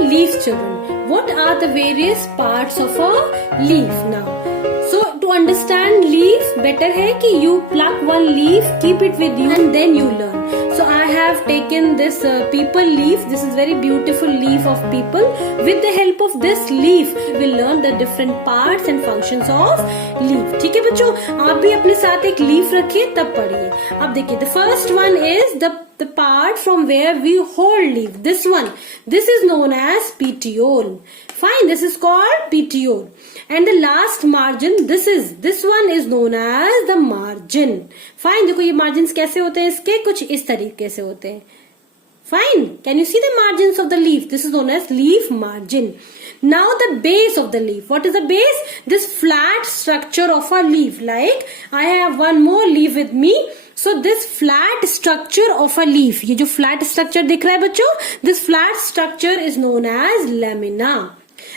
leaf children. What are the various parts of a leaf now? So to understand leaf, better है कि you pluck one leaf, keep it with you and then you learn. So I have taken this people leaf. This is very beautiful leaf of people. With the help of this leaf, we will learn the different parts and functions of leaf. ठीक है बच्चों, आप भी अपने साथ एक leaf रखिए तब पढ़िए. अब देखिए, the first one is the part from where we hold leaf. This one, this is known as petiole. Fine, this is called petiole. And the last margin, this one is known as the margin. Fine, देखो ये margins कैसे होते हैं इसके, कुछ इस तरीके से होते हैं. Fine, can you see the margins of the leaf? This is known as leaf margin. Now the base of the leaf. What is the base? This flat structure of a leaf. Like I have one more leaf with me. So this flat structure of a leaf, ये जो flat structure दिख रहा है बच्चों, this flat structure is known as lamina.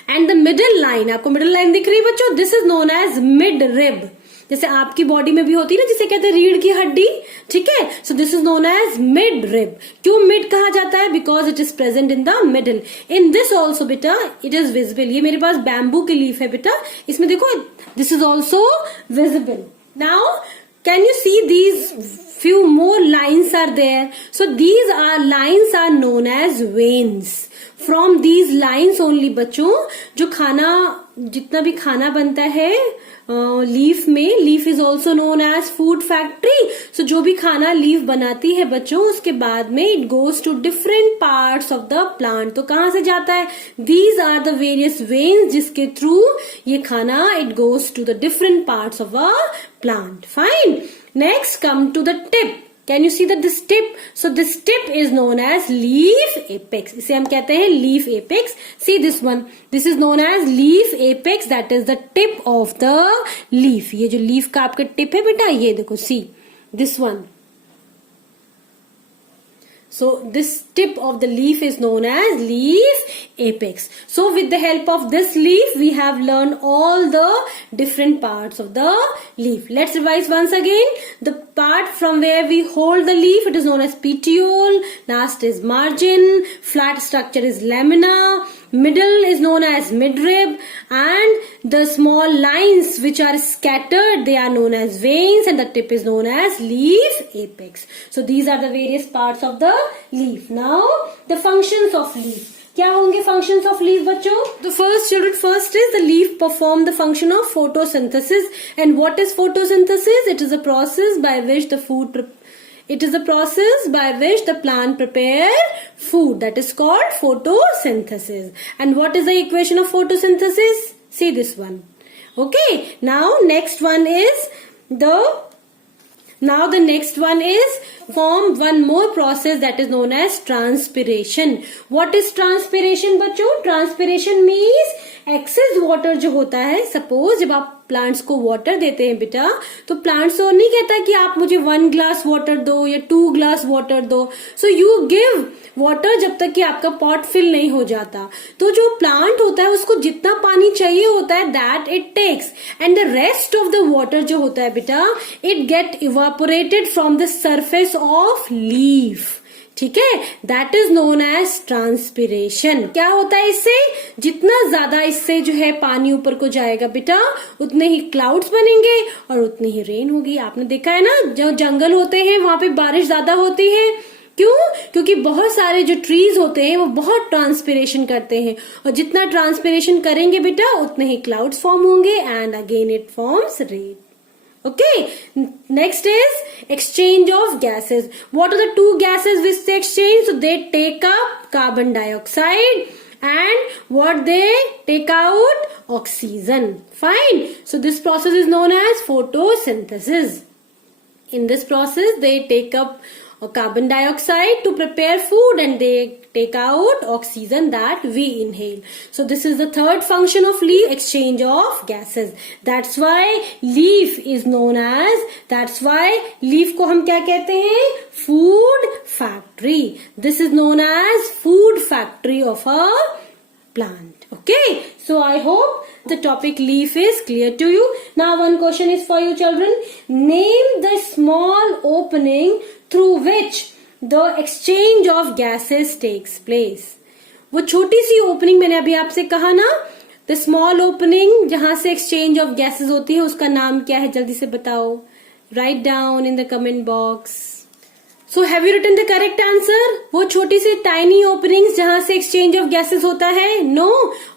And the middle line, आपको middle line दिख रही है बच्चों, this is known as midrib. जैसे आपकी बॉडी में भी होती है ना, जिसे कहते हैं रीढ़ की हड्डी, ठीक है. So this is known as mid rib. क्यों मिड कहा जाता है? Because it is present in the middle. In this also बेटा इट इज विजिबल. ये मेरे पास बैम्बू की लीफ है बेटा, इसमें देखो this is also visible. Now can you see these few more lines are there? So these are lines are known as veins. From these lines only बच्चों, जो खाना, जितना भी खाना बनता है लीफ में, leaf is also known as food factory. So जो भी खाना लीफ बनाती है बच्चों, उसके बाद में it goes to different parts of the plant. तो कहां से जाता है? These are the various veins जिसके थ्रू ये खाना it goes to the different parts of a plant. Fine. Next come to the tip. Can you see that this tip? So this tip is known as leaf apex. इसे हम कहते हैं leaf apex. See this one. This is known as leaf apex. That is the tip of the leaf. ये जो leaf का आपका tip है बेटा, ये देखो, see this one. So this tip of the leaf is known as leaf apex. So with the help of this leaf, we have learned all the different parts of the leaf. Let's revise once again. The part from where we hold the leaf, it is known as petiole. Last is margin. Flat structure is lamina. Middle is known as midrib, and the small lines which are scattered, they are known as veins, and the tip is known as leaf apex. So these are the various parts of the leaf. Now the functions of leaf. क्या होंगे functions of leaf बच्चों? The first is the leaf perform the function of photosynthesis. And what is photosynthesis? It is a process by which the plant prepare food. That is called photosynthesis. And what is the equation of photosynthesis? See this one. Okay. Now the next one is form one more process that is known as transpiration. What is transpiration बच्चों? Transpiration means excess water जो होता है. Suppose जब आप plants को water देते हैं बेटा, तो प्लांट्स और नहीं कहता कि आप मुझे 1 ग्लास वाटर दो या 2 ग्लास वाटर दो. सो यू गिव वाटर जब तक कि आपका पॉट फिल नहीं हो जाता. तो जो प्लांट होता है उसको जितना पानी चाहिए होता है that it takes, and the rest of the water जो होता है बेटा, it get evaporated from the surface of leaf. ठीक है, that is known as transpiration. क्या होता है इससे? जितना ज्यादा इससे जो है पानी ऊपर को जाएगा बेटा, उतने ही क्लाउड्स बनेंगे और उतनी ही रेन होगी. आपने देखा है ना, जो जंगल होते हैं वहां पे बारिश ज्यादा होती है. क्यों? क्योंकि बहुत सारे जो ट्रीज होते हैं वो बहुत ट्रांसपिरेशन करते हैं, और जितना ट्रांसपिरेशन करेंगे बेटा उतने ही क्लाउड्स फॉर्म होंगे, and again it forms rain. Okay, next is exchange of gases. What are the two gases which they exchange? So they take up carbon dioxide, and what they take out? Oxygen. Fine. So this process is known as photosynthesis. In this process they take up carbon dioxide to prepare food, and they take out oxygen that we inhale. So this is the third function of leaf, exchange of gases. That's why leaf को हम क्या कहते हैं? Food factory. This is known as food factory of a plant. Okay, so I hope the topic leaf is clear to you. Now one question is for you children. Name the small opening through which the exchange of gases takes place. वो छोटी सी opening मैंने अभी आपसे कहा ना, the small opening जहां से exchange of gases होती है, उसका नाम क्या है? जल्दी से बताओ, write down in the comment box. So have you written the correct answer? वो छोटी सी टाइनी ओपनिंग्स जहां से एक्सचेंज ऑफ गैसेस होता है? No.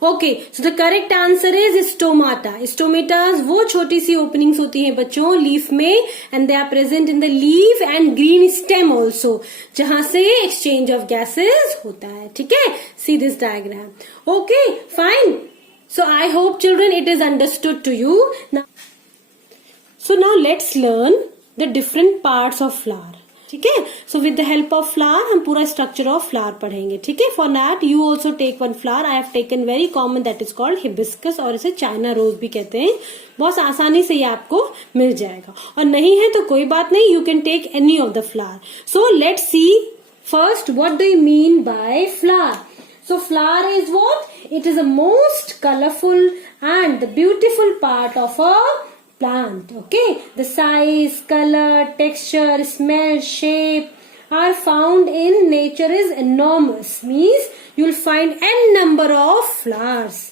Okay, so the correct answer is stomata. Stomatas वो छोटी सी ओपनिंग्स होती हैं बच्चों लीफ में, and they are present in the leaf and green stem also, जहां से एक्सचेंज ऑफ गैसेस होता है. ठीक है, see this diagram. Okay, fine. So I hope children it is understood to you. Now let's learn the different parts of flower. ठीक है, so with the help of flower हम पूरा structure of flower पढ़ेंगे. ठीक है, for that you also take one flower. I have taken very common, that is called hibiscus, और इसे China rose भी कहते हैं. बहुत आसानी से ये आपको मिल जाएगा, और नहीं है तो कोई बात नहीं, you can take any of the flower. So let's see first what do you mean by flower. So flower is what? It is the most colorful and the beautiful part of a plant. Okay, the size, color, texture, smell, shape are found in nature is enormous. Means you will find n number of flowers.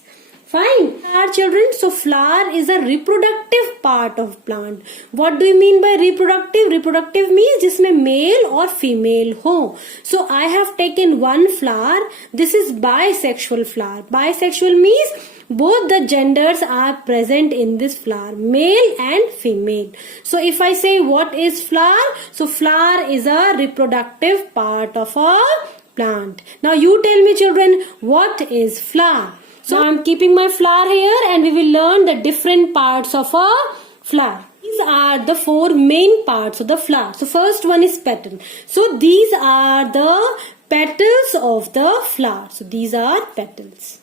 Fine. Our children, so flower is a reproductive part of plant. What do you mean by reproductive? Reproductive means जिसमें male और female हो. So I have taken one flower. This is bisexual flower. Bisexual means both the genders are present in this flower, male and female. So if I say what is flower? So flower is a reproductive part of a plant. Now you tell me children, what is flower? So I am keeping my flower here, and we will learn the different parts of a flower. These are the four main parts of the flower. So first one is petal. So these are the petals of the flower. So these are petals.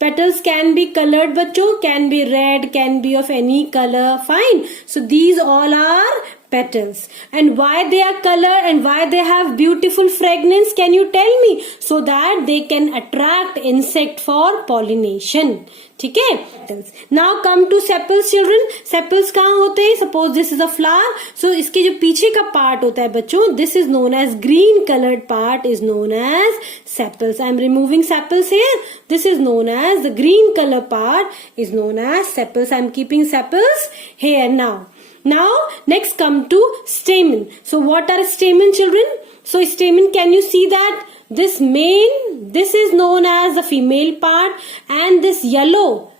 Petals can be colored बच्चों, can be red, can be of any color. Fine. So these all are petals. And why they are colored and why they have beautiful fragrance, can you tell me? So that they can attract insect for pollination. ठीक है, petals. Now come to sepals children. Sepals कहाँ होते हैं? Suppose this is a flower. So इसके जो पीछे का part होता है बच्चों, this is known as green colored part is known as sepals. I am removing sepals here. This is known as the green color part is known as sepals. I am keeping sepals here now. Now next come to stamen. So what are stamen children? So stamen, can you see that? This is known as the female part, and this yellow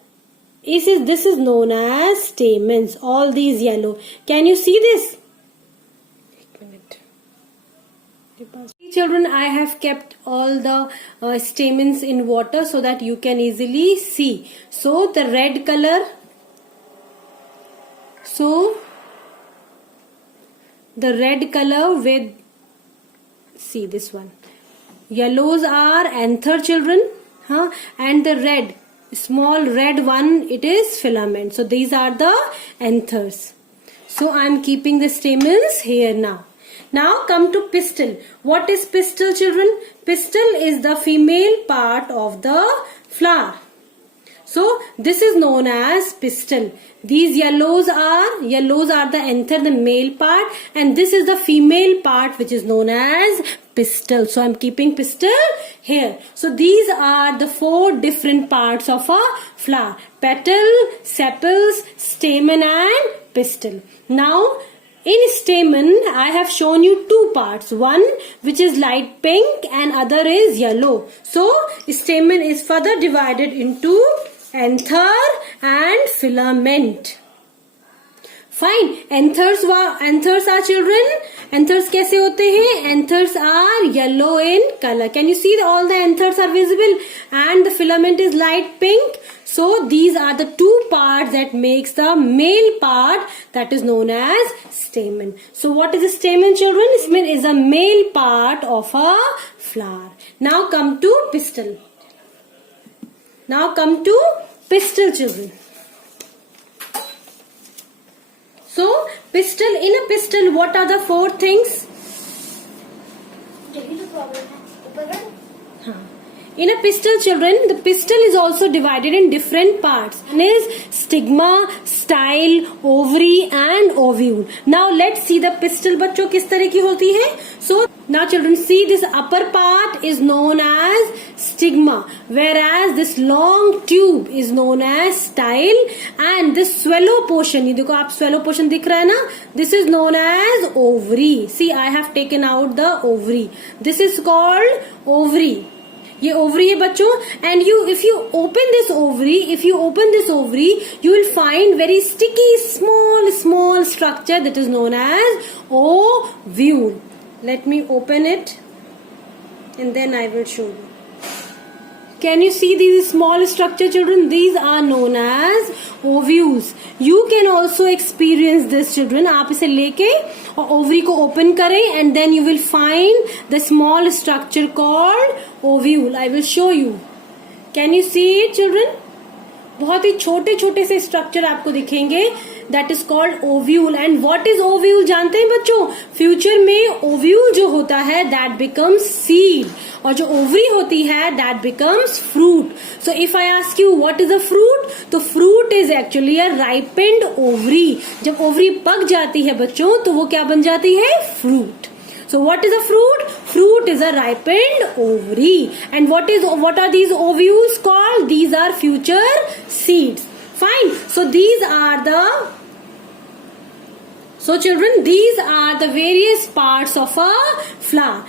this is known as stamens. All these yellow. Can you see this? Children, I have kept all the stamens in water so that you can easily see. So the red color. So the red color with, see this one, yellows are anther children, and the red, small red one, it is filament. So these are the anthers. So I am keeping the stamens here now. Now come to pistil. What is pistil children? Pistil is the female part of the flower. So this is known as pistil. These yellows are the anther, the male part, and this is the female part which is known as pistil. So I am keeping pistil here. So these are the four different parts of a flower: petal, sepals, stamen and pistil. Now in stamen I have shown you two parts, one which is light pink and other is yellow. So stamen is further divided into anther and filament. Fine. Anthers are children. Anthers कैसे होते हैं? Anthers are yellow in color. Can you see all the anthers are visible? And the filament is light pink. So these are the two parts that makes the male part, that is known as stamen. So what is a stamen children? Stamen is a male part of a flower. Now come to pistil. Now come to pistil children. So pistil, in a pistil what are the four things? In a pistil, children, the pistil is also divided in different parts. One is stigma, style, ovary and ovule. Now let's see the pistil बच्चों किस तरह की होती है. So now children see this upper part is known as stigma, whereas this long tube is known as style and this swallow portion, ये देखो आप swallow portion दिख रहा है ना, this is known as ovary. See, I have taken out the ovary. This is called ovary. ये ovary है बच्चों. And if you open this ovary, you will find very sticky small structure that is known as ovule. Let me open it and then I will show you. Can you see these small structure, children? These are known as ovules. You can also experience this, children. आप इसे लेके और ovary को open करें and then you will find the small structure called ovule. I will show you. Can you see it, children? बहुत ही छोटे छोटे से स्ट्रक्चर आपको दिखेंगे. That is called ovule. And what is ovule जानते हैं बच्चों? फ्यूचर में ओव्यूल जो होता है दैट बिकम्स सीड और जो ओवरी होती है that becomes fruit. So if I ask you what is a fruit, तो fruit is actually a ripened ovary. जब ओवरी पक जाती है बच्चों तो वो क्या बन जाती है? Fruit. So what is a fruit? Fruit is a ripened ovary. And what are these ovules called? These are future seeds. Fine. So children, these are the various parts of a flower.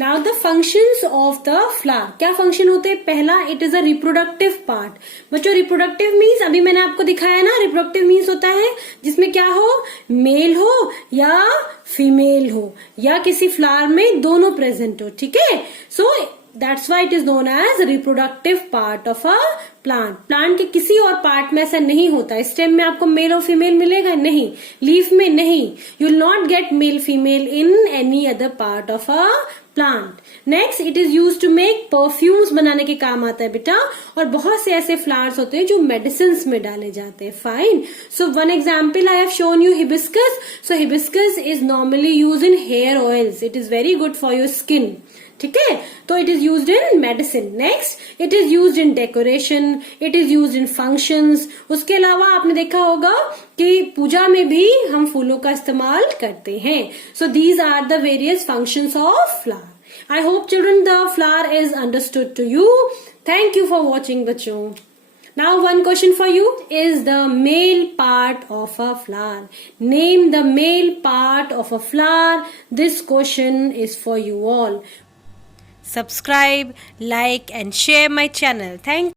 Now the functions of the flower. क्या function होते हैं? पहला, it is a reproductive part. बच्चों reproductive means अभी मैंने आपको दिखाया ना, रिप्रोडक्टिव मीन्स होता है जिसमें क्या हो, मेल हो या फीमेल हो या किसी फ्लावर में दोनों प्रेजेंट हो. ठीक है. So that's why it is known as reproductive part of a plant. Plant के किसी और पार्ट में ऐसा नहीं होता. स्टेम में आपको मेल और फीमेल मिलेगा? नहीं. लीफ में नहीं. You will not get male female in any other part of a plant. Next, it is use to make perfumes बनाने के काम आता है बेटा. और बहुत से ऐसे फ्लावर्स होते हैं जो मेडिसिन में डाले जाते हैं. Fine. So one example I have shown you hibiscus. So hibiscus is normally use in hair oils. It is very good for your skin. ठीक है. तो it is used in medicine. Next, it is used in decoration. It is used in functions. उसके अलावा आपने देखा होगा कि पूजा में भी हम फूलों का इस्तेमाल करते हैं. So these are the various functions of flower. I hope children the flower is understood to you. Thank you for watching बच्चों. Now one question for you is the male part of a flower. Name the male part of a flower. This question is for you all. Subscribe, like and share my channel. Thank you.